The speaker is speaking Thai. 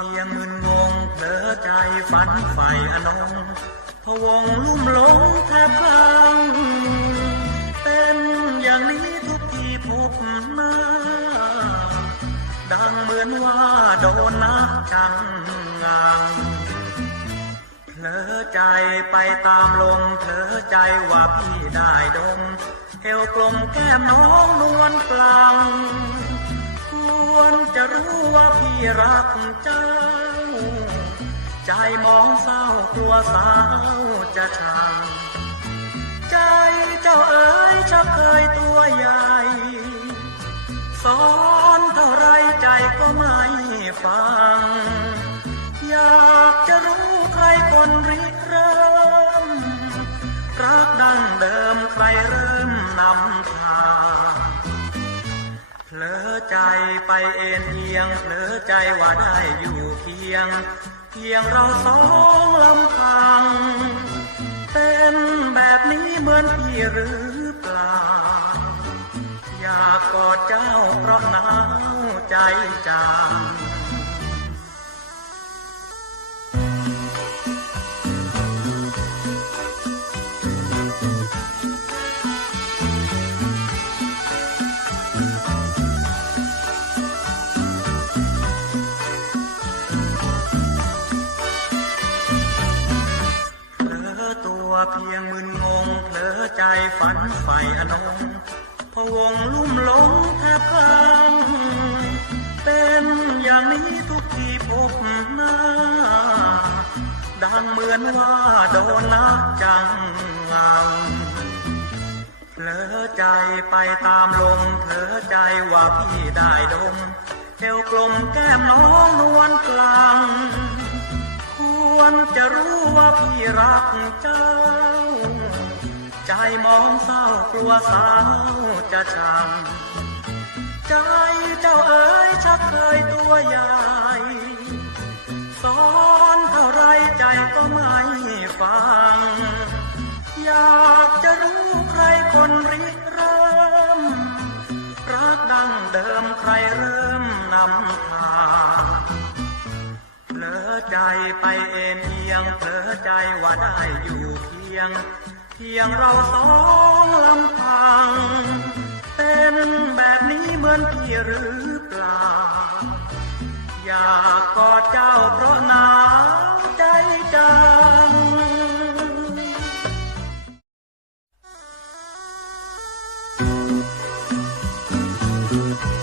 เพียงอื่นใฝ่อนงพะวงลุ่มหลงแทบพลังเป็นอย่างนี้ทุกทีพบหน้า ดังเหมือนว่าโดนนักจังงังเผลอใจไปตามลมเผลอใจว่าพี่ได้ดมเอวกลมแก้มน้องนวลปลังควรจะรู้ว่า รักเจ้า ใจมองเศร้ากลัวสาวจะชังใจเจ้าเอ๋ยชักเคยตัวใหญ่สอนเท่าไรใจก็ไม่ฟัง อยากจะรู้ใครคนริเริ่มรักดั้งเดิมใครเริ่มนำทาง เผลอใจไปเอ็นเอียงเผลอใจว่าได้อยู่เพียง เพียงเราสองลำพัง เป็นแบบนี้เหมือนพี่หรือเปล่า อยากกอดเจ้าเพราะหนาวใจจาง ใจฝันใฝ่อนงพวงลุ่มหลงแทบพังเป็นอย่างนี้ทุกทีพบหน้า ดังเหมือนว่าโดนนักจังงังเผลอใจไปตามลมเผลอใจว่าพี่ได้ดมเอวกลมแก้มน้องนวลกลางควรจะรู้ว่าพี่รักเจ้า ใจมองเศร้ากลัวสาวจะชังใจเจ้าเอ๋ยชักเคยตัวใหญ่สอนเท่าไรใจก็ไม่ฟัง อยากจะรู้ใครคนริเริ่ม รักดั้งเดิมใครเริ่มนำทางเผลอใจไปเอ็นเอียงเผลอใจว่าได้อยู่เพียง พียงเราสองลำพังเต้นแบบนี้เหมือนพี่หรือเปล่า อยากกอดเจ้าเพราะนาว